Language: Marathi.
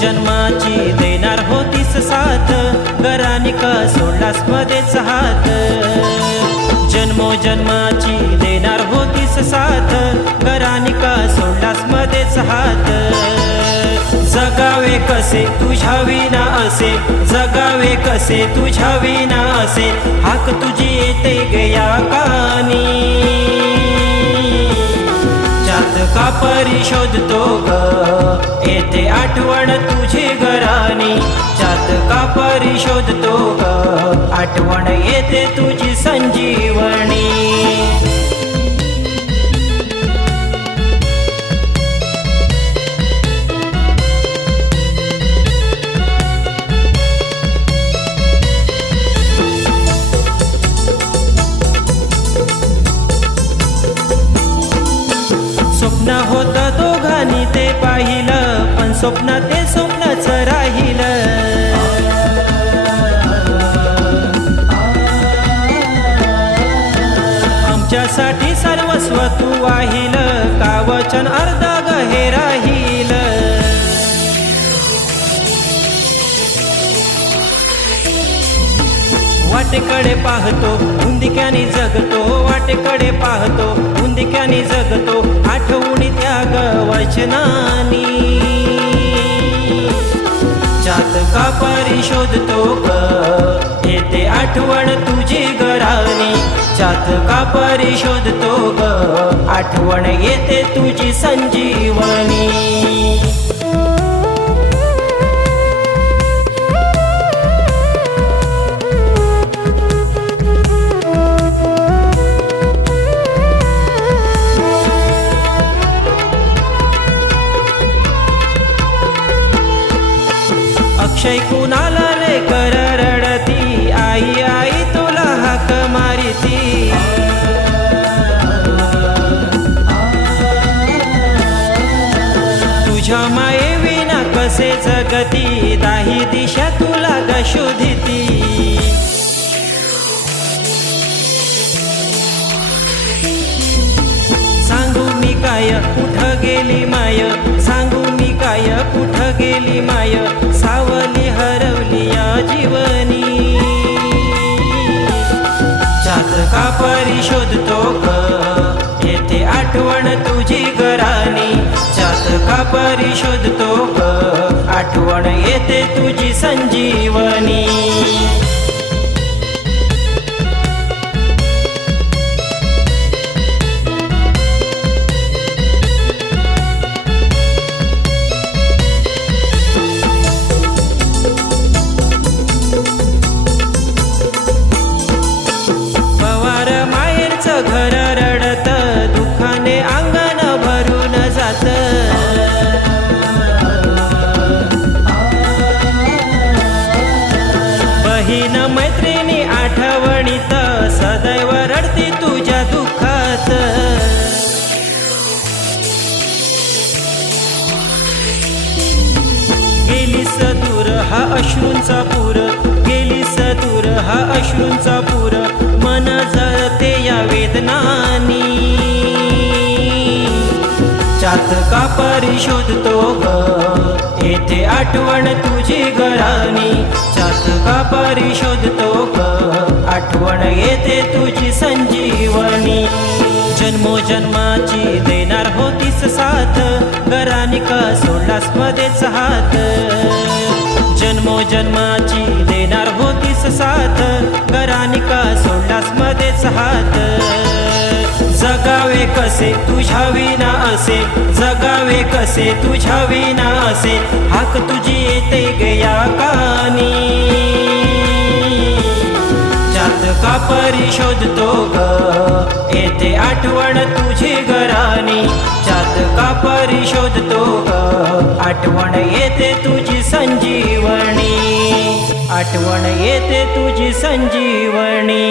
जन्मोजन्माची देणार होतीस साथ, घराने का सोडलास मध्येच हात. जन्मोजन्माची देणार होतीस साथ, घराने का सोडलास मध्येच हात. जगावे कसे तुझ्या विना असे, जगावे कसे तुझ्या विना असे, हाक तुझी येते गया कानी. चात का परी शोधतो ग, येते आठवण तुझी घरानी. चात का परी शोधतो ग, आठवण येते तुझी संजीवनी. स्वप्न होतं दोघांनी ते पाहिलं, पण स्वप्न ते स्वप्नच राहिलं. आमच्यासाठी सर्वस्व तू वाहिलं, का वचन अर्ध ग हे राहिलं. वाटेकडे पाहतो उंदिक्याने जगतो, वाटेकडे पाहतो उंदिक्याने जगतो, आठवणी त्याग वचनानी. चात का परी शोधतो ग, येते आठवण तुझी घरानी. चात का परी शोधतो ग, आठवण येते तुझी संजीवनी. अक्षय कुणाला रे कर रडती, आई आई तुला हाक मारिती. तुझ्या माये विना कसे जगती, दाही दिशा तुला ग शोधिती. सांगू मी काय कुठं गेली माय, सांगू मी काय कुठं गेली माय, सावली हरवली या जीवनी. चात का परी शोधतो ग, येते आठवण तुझी घरानी. चात का परी शोधतो ग, आठवण येते तुझी संजीवनी. घर रडत, दुःखाने अंगण भरून जात. बहीण मैत्रिणी आठवणीत, सदैव रडती तुझ्या दुःखात. गेलीस दूर हा अश्रूंचा पूर, गेलीस दूर हा अश्रूंचा पूर, मन जळते या वेदनानी. चात का परी शोधतो ग, येते आठवण तुझी घरानी. चात का परी शोधतो ग, आठवण येते तुझी संजीवनी. जन्मोजन्माची देणार होतीस साथ, घराने का सोडलास मध्येच हात. जन्मोजन्माची देणार होतीस साथ, घराने का सोडलास मध्येच हात. जगावे कसे तुझ्या विना असे, जगावे कसे तुझ्या विना असे, हाक तुझी येते गया कानी. चात का परी शोधतो ग, येते आठवण तुझी घरानी. चात का परी शोधतो ग, आठवण येते तुझी संजीवनी. आठवण येते तुझी संजीवनी.